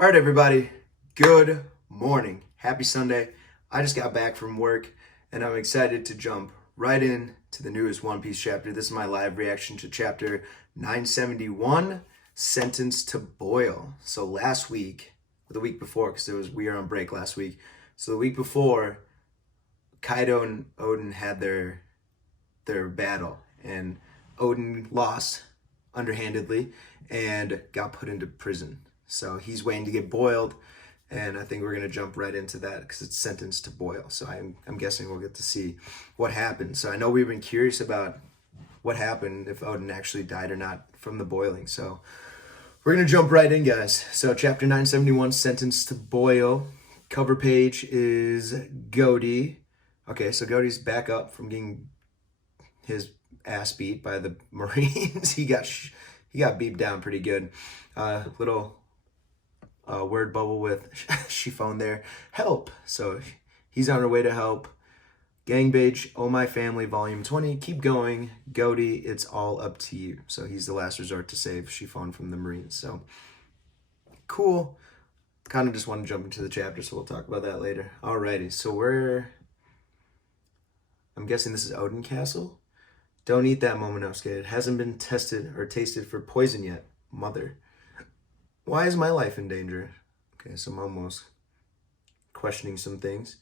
All right, everybody. Good morning. Happy Sunday. I just got back from work and I'm excited to jump right in to the newest One Piece chapter. This is my live reaction to chapter 971, Sentenced to Boil. So last week, or the week before, because we were on break last week. So the week before, Kaido and Oden had their battle, and Odin lost underhandedly and got put into prison. So he's waiting to get boiled, and I think we're gonna jump right into that because it's sentenced to boil. So I'm guessing we'll get to see what happened. So I know we've been curious about what happened, if Odin actually died or not from the boiling. So we're gonna jump right in, guys. So chapter 971, sentenced to boil. Cover page is Gody. Okay, so Gody's back up from getting his ass beat by the Marines. He got beat down pretty good. Little word bubble with Chiffon there. Help. So he's on her way to help. Gangbage, Oh My Family, Volume 20. Keep going. Gody, it's all up to you. So he's the last resort to save Chiffon from the Marines. So cool. Kind of just want to jump into the chapter, so we'll talk about that later. Alrighty, so I'm guessing this is Odin Castle. Don't eat that, Momonosuke. It hasn't been tested or tasted for poison yet, mother. Why is my life in danger? Okay, so Momo's questioning some things.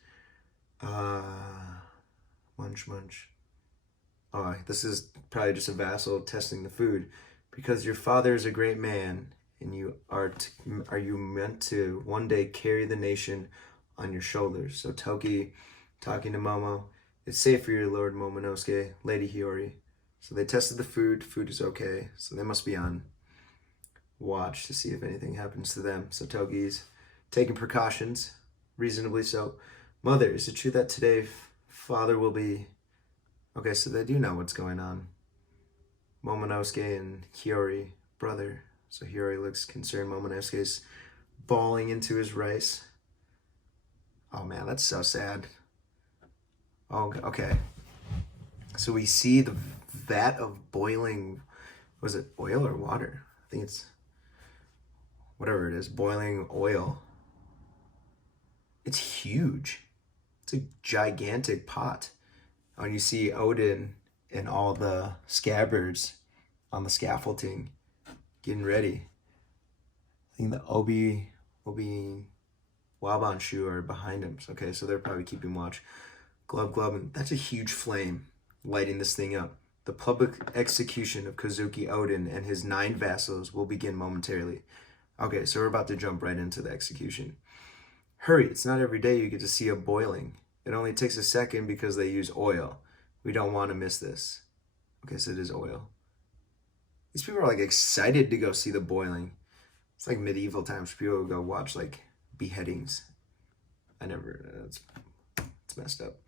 Munch. Oh, this is probably just a vassal testing the food. Because your father is a great man, and you are you meant to one day carry the nation on your shoulders? So Toki talking to Momo. It's safe for you, Lord Momonosuke, Lady Hiyori. So they tested the food. Food is okay. So they must be on watch to see if anything happens to them. So Toki's taking precautions, reasonably so. Mother, is it true that today father will be... Okay, so they do know what's going on. Momonosuke and Hiyori, brother. So Hiyori looks concerned. Momonosuke's bawling into his rice. Oh man, that's so sad. Oh, okay. So we see the vat of boiling, was it oil or water? I think it's whatever it is, boiling oil. It's huge. It's a gigantic pot. And you see Odin and all the scabbards on the scaffolding getting ready. I think the Obi Wabanshu are behind him. Okay, so they're probably keeping watch. Glub, and that's a huge flame lighting this thing up. The public execution of Kozuki Odin and his 9 vassals will begin momentarily. Okay, so we're about to jump right into the execution. Hurry, it's not every day you get to see a boiling. It only takes a second because they use oil. We don't want to miss this. Okay, so it is oil. These people are like excited to go see the boiling. It's like medieval times. People would go watch like beheadings. It's messed up.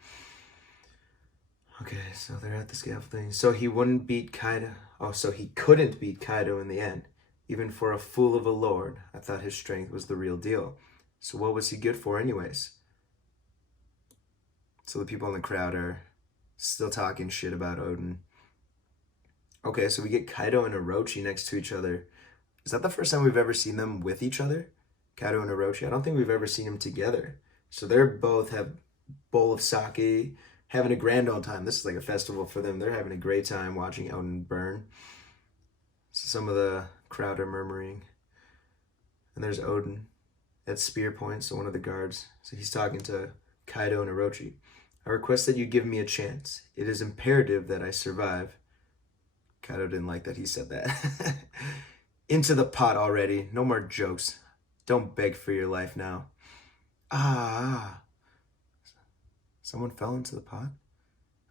Okay, so they're at the scaffolding. So he wouldn't beat Kaido. Oh, so he couldn't beat Kaido in the end. Even for a fool of a lord, I thought his strength was the real deal. So what was he good for anyways? So the people in the crowd are still talking shit about Odin. Okay, so we get Kaido and Orochi next to each other. Is that the first time we've ever seen them with each other? Kaido and Orochi? I don't think we've ever seen them together. So they're both have bowl of sake, having a grand old time. This is like a festival for them. They're having a great time watching Odin burn. So some of the crowd are murmuring. And there's Odin at spear point, so one of the guards. So he's talking to Kaido and Orochi. I request that you give me a chance. It is imperative that I survive. Kaido didn't like that he said that. Into the pot already. No more jokes. Don't beg for your life now. Someone fell into the pot?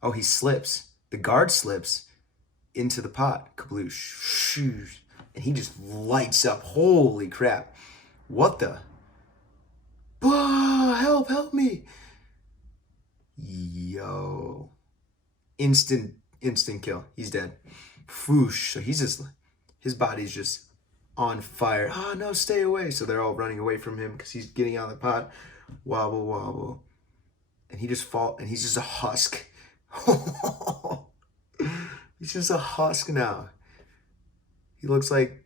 Oh, he slips. The guard slips into the pot. Kabloosh. And he just lights up. Holy crap. What the? Help me. Yo. Instant kill. He's dead. Whoosh. So his body's just on fire. Oh no, stay away. So they're all running away from him because he's getting out of the pot. Wobble. And he's just a husk. He's just a husk now. He looks like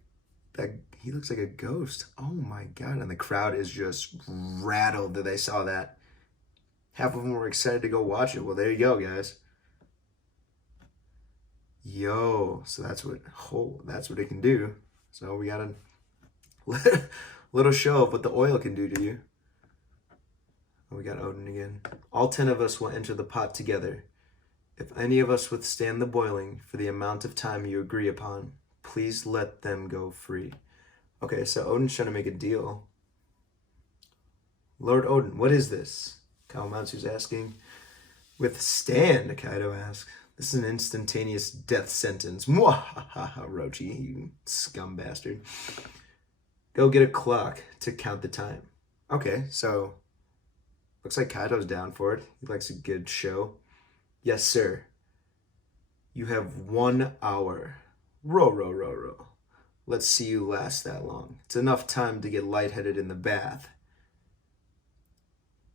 that. he looks like a ghost. Oh my God. And the crowd is just rattled that they saw that. Half of them were excited to go watch it. Well, there you go, guys. Yo, so that's what it can do. So we got a little show of what the oil can do to you. Oh, we got Odin again. All 10 of us will enter the pot together. If any of us withstand the boiling for the amount of time you agree upon, please let them go free. Okay, so Odin's trying to make a deal. Lord Odin, what is this? Kawamatsu's asking. Withstand, Kaido asks. This is an instantaneous death sentence. Mwahaha, Orochi, you scum bastard. Go get a clock to count the time. Okay, so looks like Kaido's down for it. He likes a good show. Yes, sir. You have 1 hour. Row. Let's see you last that long. It's enough time to get lightheaded in the bath.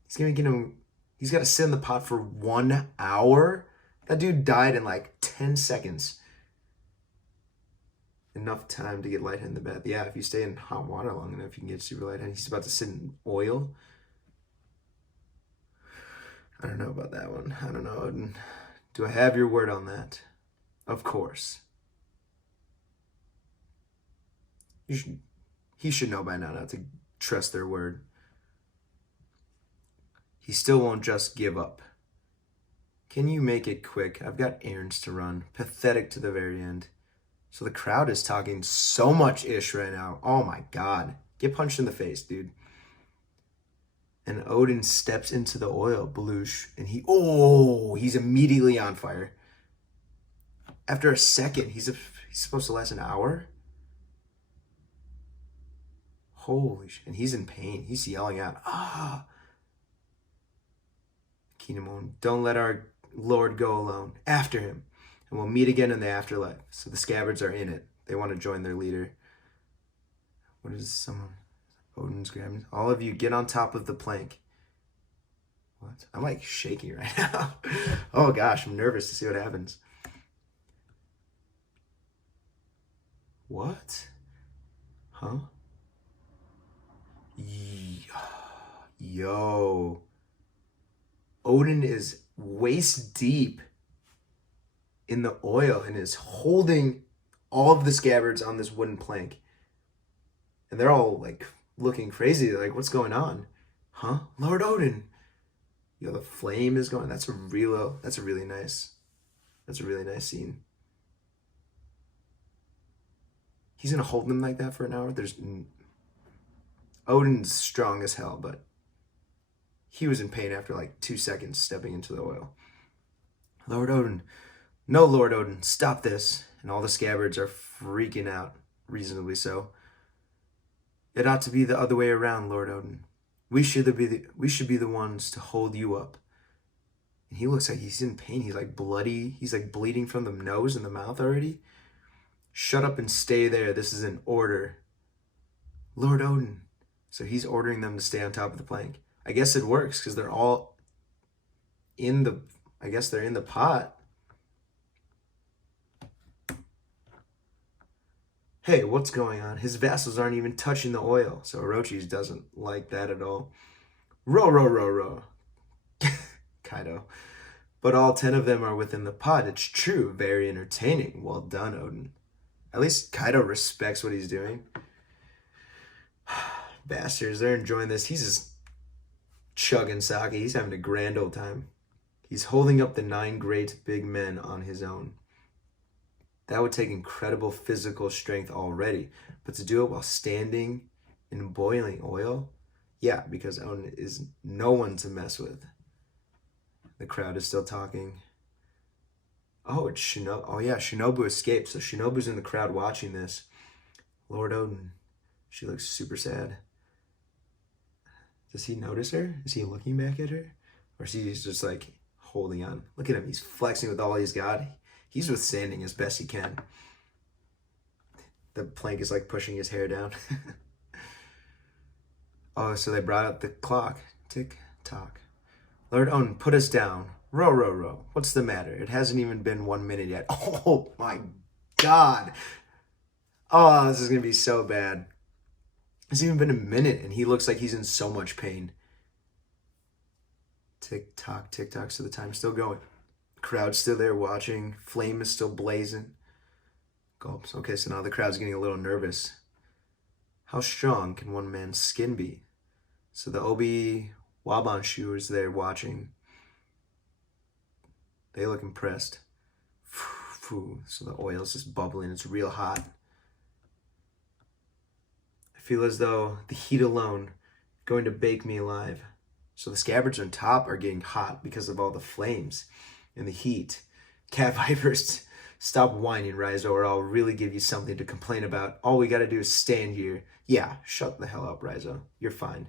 He's got to sit in the pot for 1 hour? That dude died in like 10 seconds. Enough time to get lightheaded in the bath. Yeah, if you stay in hot water long enough, you can get super lightheaded. He's about to sit in oil. I don't know about that one. I don't know. Do I have your word on that? Of course. He should know by now not to trust their word. He still won't just give up. Can you make it quick? I've got errands to run. Pathetic to the very end. So the crowd is talking so much ish right now. Oh my God. Get punched in the face, dude. And Odin steps into the oil, Belush, and he's immediately on fire. After a second, he's supposed to last an hour? Holy shit. And he's in pain. He's yelling out, Kinemon, don't let our Lord go alone. After him. And we'll meet again in the afterlife. So the scabbards are in it. They want to join their leader. What is someone? Odin's grabbing. All of you get on top of the plank. What? I'm like shaking right now. Oh gosh, I'm nervous to see what happens. What? Huh? Yo. Odin is waist deep in the oil and is holding all of the scabbards on this wooden plank. And they're all like looking crazy. Like, what's going on? Huh? Lord Odin. Yo, the flame is going. That's a really nice scene. He's gonna hold them like that for an hour. Odin's strong as hell, but he was in pain after like 2 seconds stepping into the oil. Lord Odin. No, Lord Odin, stop this. And all the scabbards are freaking out, reasonably so. It ought to be the other way around, Lord Odin. We should be the ones to hold you up. And he looks like he's in pain. He's like bloody. He's like bleeding from the nose and the mouth already. Shut up and stay there. This is an order. Lord Odin. So he's ordering them to stay on top of the plank. I guess it works because they're all in the pot. Hey, what's going on? His vassals aren't even touching the oil. So Orochi doesn't like that at all. Row. Kaido. But all 10 of them are within the pot. It's true. Very entertaining. Well done, Odin. At least Kaido respects what he's doing. Bastards, they're enjoying this. He's just chugging sake. He's having a grand old time. He's holding up the 9 great big men on his own. That would take incredible physical strength already. But to do it while standing in boiling oil? Yeah, because Odin is no one to mess with. The crowd is still talking. Oh, it's Shinobu. Oh yeah, Shinobu escaped. So Shinobu's in the crowd watching this. Lord Odin. She looks super sad. Does he notice her? Is he looking back at her? Or is he just like holding on? Look at him. He's flexing with all he's got. He's withstanding as best he can. The plank is like pushing his hair down. Oh, so they brought up the clock. Tick tock. Lord Odin, put us down. Row. What's the matter? It hasn't even been 1 minute yet. Oh my God. Oh, this is going to be so bad. It's even been a minute and he looks like he's in so much pain. Tick tock, tick tock. So the time's still going. Crowd's still there watching. Flame is still blazing. Gulps. Okay, so now the crowd's getting a little nervous. How strong can one man's skin be? So the Obi Wabanshu is there watching. They look impressed. So the oil's just bubbling. It's real hot. I feel as though the heat alone going to bake me alive. So the scabbards on top are getting hot because of all the flames and the heat. Cat vipers, stop whining, Rizo, or I'll really give you something to complain about. All we gotta do is stand here. Yeah, shut the hell up, Rizo. You're fine.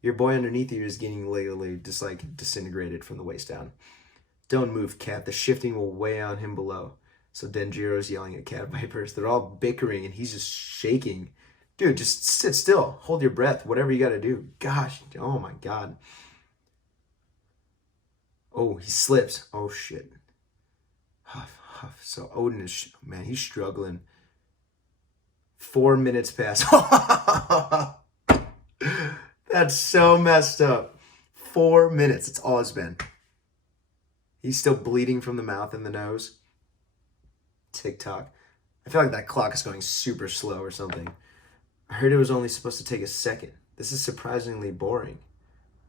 Your boy underneath you is getting literally just like disintegrated from the waist down. Don't move, Cat. The shifting will weigh on him below. So Denjiro's yelling at Cat Vipers. They're all bickering and he's just shaking. Dude, just sit still. Hold your breath. Whatever you gotta do. Gosh. Oh my god. Oh, he slips. Oh shit. Huff, huff. So Odin is, man, he's struggling. 4 minutes pass. That's so messed up. 4 minutes. That's all it's been. He's still bleeding from the mouth and the nose. Tick tock. I feel like that clock is going super slow or something. I heard it was only supposed to take a second. This is surprisingly boring.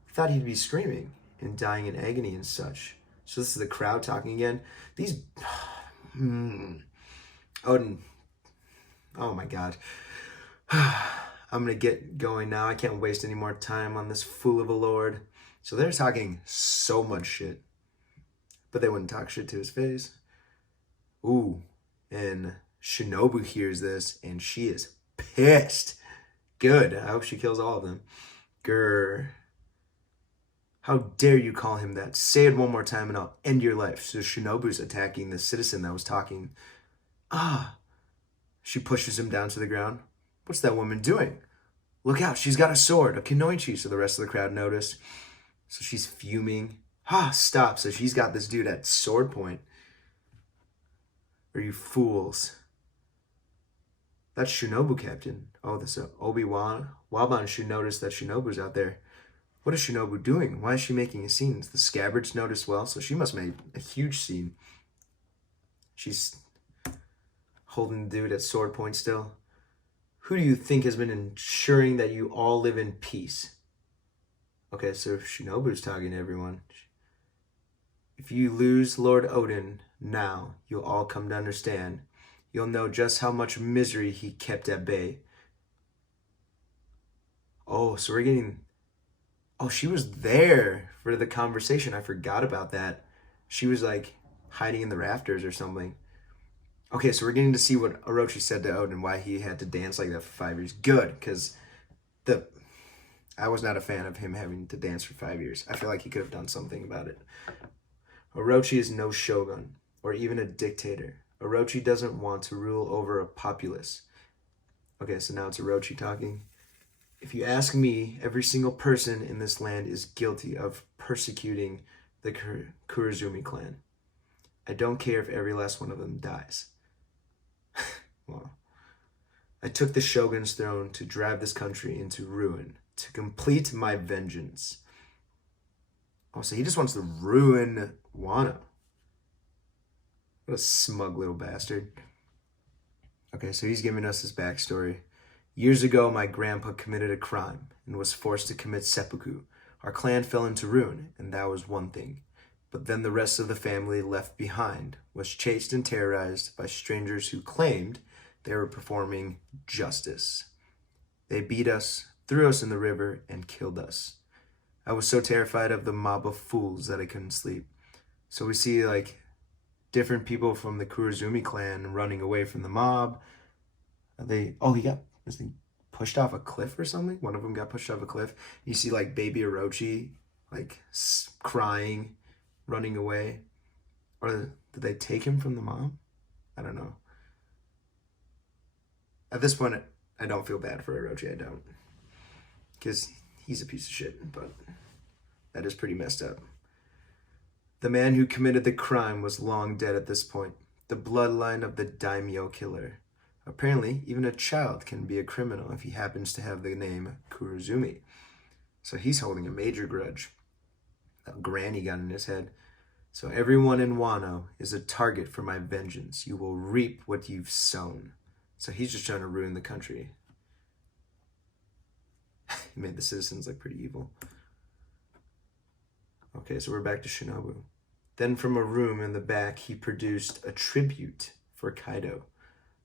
I thought he'd be screaming and dying in agony and such. So this is the crowd talking again. These... Odin. Oh my god. I'm gonna get going now. I can't waste any more time on this fool of a lord. So they're talking so much shit. But they wouldn't talk shit to his face. Ooh. And Shinobu hears this and she is pissed. Good. I hope she kills all of them. Grr. How dare you call him that? Say it one more time and I'll end your life. So Shinobu's attacking the citizen that was talking. Ah. She pushes him down to the ground. What's that woman doing? Look out, she's got a sword, a kunoichi. So the rest of the crowd noticed. So she's fuming. Stop. So she's got this dude at sword point. Are you fools? That's Shinobu, Captain. Oh, this Obi-Wan. Waban should notice that Shinobu's out there. What is Shinobu doing? Why is she making a scene? The scabbards noticed well, so she must make a huge scene. She's holding the dude at sword point still. Who do you think has been ensuring that you all live in peace? Okay, so Shinobu's talking to everyone. If you lose Lord Odin now, you'll all come to understand. You'll know just how much misery he kept at bay. Oh, so we're getting... Oh, she was there for the conversation. I forgot about that. She was like hiding in the rafters or something. Okay, so we're getting to see what Orochi said to Odin, why he had to dance like that for 5 years. Good, because I was not a fan of him having to dance for 5 years. I feel like he could have done something about it. Orochi is no shogun, or even a dictator. Orochi doesn't want to rule over a populace. Okay, so now it's Orochi talking. If you ask me, every single person in this land is guilty of persecuting the Kurazumi clan. I don't care if every last one of them dies. Well, I took the shogun's throne to drive this country into ruin, to complete my vengeance. Oh, so he just wants to ruin Wano. What a smug little bastard. Okay, so he's giving us his backstory. Years ago, my grandpa committed a crime and was forced to commit seppuku. Our clan fell into ruin, and that was one thing. But then the rest of the family left behind was chased and terrorized by strangers who claimed they were performing justice. They beat us, threw us in the river, and killed us. I was so terrified of the mob of fools that I couldn't sleep. So we see like different people from the Kurazumi clan running away from the mob. Was he pushed off a cliff or something? One of them got pushed off a cliff. You see like baby Orochi like crying, running away. Or did they take him from the mob? I don't know. At this point, I don't feel bad for Orochi. I don't. Because he's a piece of shit, but that is pretty messed up. The man who committed the crime was long dead at this point. The bloodline of the daimyo killer. Apparently, even a child can be a criminal if he happens to have the name Kurozumi. So he's holding a major grudge. A granny got in his head. So everyone in Wano is a target for my vengeance. You will reap what you've sown. So he's just trying to ruin the country. He made the citizens look pretty evil. Okay, so we're back to Shinobu. Then from a room in the back, he produced a tribute for Kaido.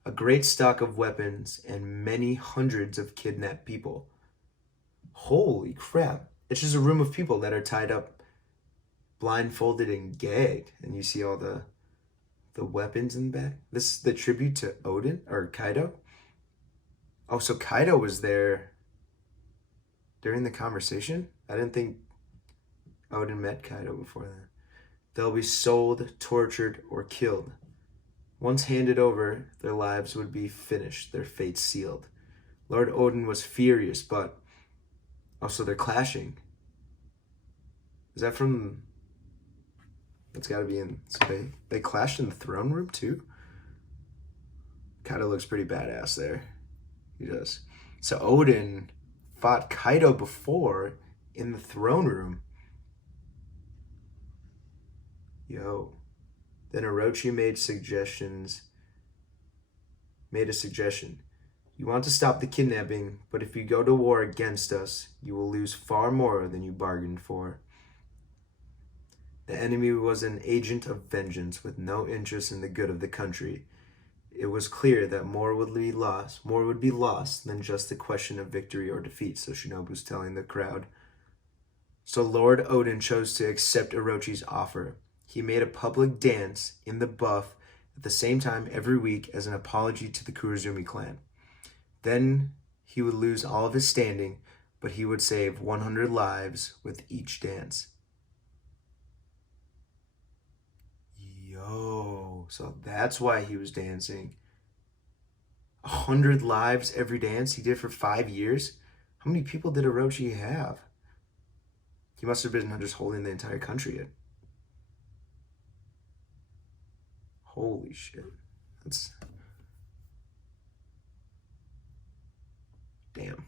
A great stock of weapons and many hundreds of kidnapped people. Holy crap. It's just a room of people that are tied up, blindfolded and gagged. And you see all the weapons in the back. This is the tribute to Odin, or Kaido. Oh, so Kaido was there during the conversation? I didn't think Odin met Kaido before that. They'll be sold, tortured, or killed. Once handed over, their lives would be finished, their fates sealed. Lord Odin was furious, but also they're clashing. Is that from... That's got to be in... So they clashed in the throne room too? Kaido looks pretty badass there. He does. So Odin fought Kaido before in the throne room. Yo. Then Orochi made a suggestion. You want to stop the kidnapping, but if you go to war against us, you will lose far more than you bargained for. The enemy was an agent of vengeance with no interest in the good of the country. It was clear that more would be lost than just the question of victory or defeat, so Shinobu's telling the crowd. So Lord Odin chose to accept Orochi's offer. He made a public dance in the buff at the same time every week as an apology to the Kurozumi clan. Then he would lose all of his standing, but he would save 100 lives with each dance. Yo, so that's why he was dancing. 100 lives every dance he did for 5 years? How many people did Orochi have? He must have been just holding the entire country. Holy shit. That's... Damn.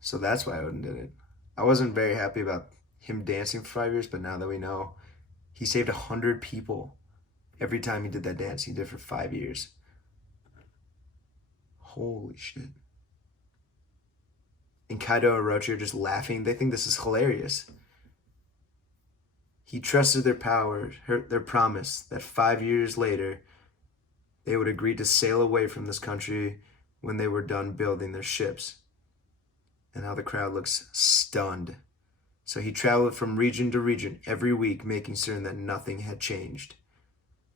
So that's why Odin did it. I wasn't very happy about him dancing for 5 years, but now that we know, he saved 100 people every time he did that dance he did for 5 years. Holy shit. And Kaido and Orochi are just laughing. They think this is hilarious. He trusted their power, their promise that 5 years later, they would agree to sail away from this country when they were done building their ships. And now the crowd looks stunned. So he traveled from region to region every week, making certain that nothing had changed.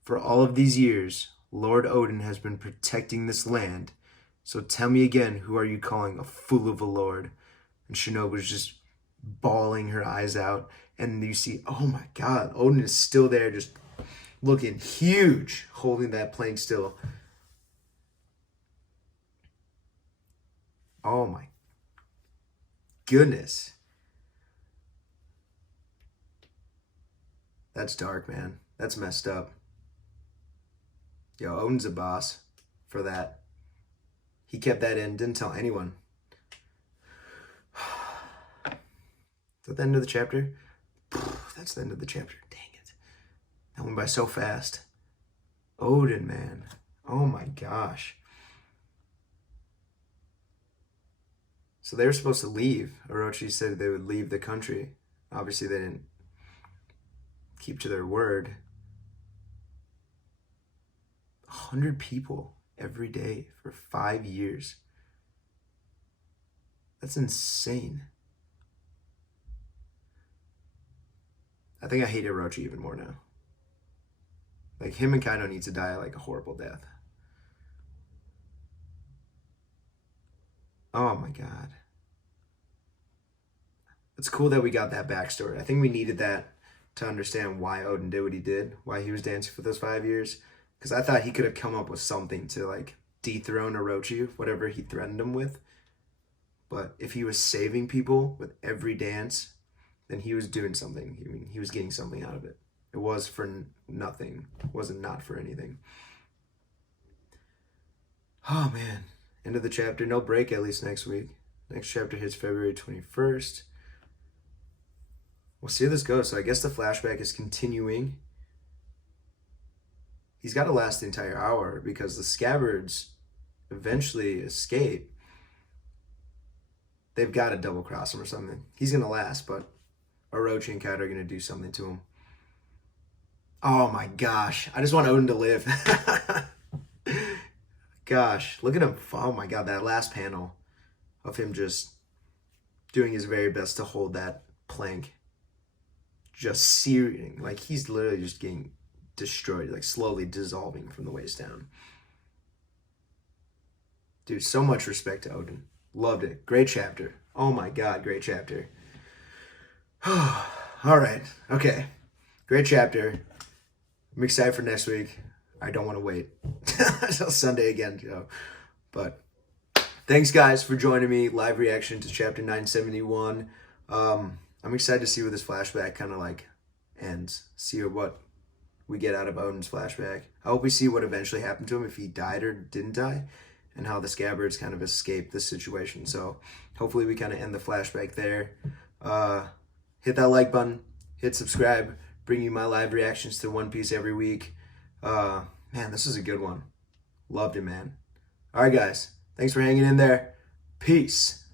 For all of these years, Lord Odin has been protecting this land. So tell me again, who are you calling a fool of a lord? And Shinobu's just bawling her eyes out. And you see, oh my God, Odin is still there, just looking huge, holding that plank still. Oh my goodness. That's dark, man. That's messed up. Yo, Odin's a boss for that. He kept that in, didn't tell anyone. Is that the end of the chapter? That's the end of the chapter. Dang it. That went by so fast. Odin, man. Oh my gosh. So they were supposed to leave. Orochi said they would leave the country. Obviously, they didn't keep to their word. 100 people every day for 5 years. That's insane. I think I hate Orochi even more now. Like, him and Kaido need to die like a horrible death. Oh my God. It's cool that we got that backstory. I think we needed that to understand why Odin did what he did, why he was dancing for those 5 years. Because I thought he could have come up with something to like dethrone Orochi, whatever he threatened him with. But if he was saving people with every dance, then he was doing something. I mean, he was getting something out of it. It was for nothing. It wasn't not for anything. Oh man, end of the chapter. No break at least next week. Next chapter hits February 21st. We'll see how this goes. So I guess the flashback is continuing. He's got to last the entire hour because the scabbards eventually escape. They've got to double cross him or something. He's going to last, but Orochi and Kaido are going to do something to him. Oh my gosh. I just want Odin to live. Gosh, look at him. Oh my god, that last panel of him just doing his very best to hold that plank. Just searing. Like, he's literally just getting destroyed, like slowly dissolving from the waist down. Dude, so much respect to Odin. Loved it. Great chapter. Oh my god, great chapter. All right. Okay. Great chapter. I'm excited for next week. I don't want to wait until Sunday again, you know. But thanks, guys, for joining me. Live reaction to chapter 971. I'm excited to see where this flashback kind of like ends. See what we get out of Odin's flashback. I hope we see what eventually happened to him, if he died or didn't die, and how the scabbards kind of escaped this situation. So hopefully we kind of end the flashback there. Hit that like button. Hit subscribe. Bring you my live reactions to One Piece every week. Man, this is a good one. Loved it, man. All right, guys. Thanks for hanging in there. Peace.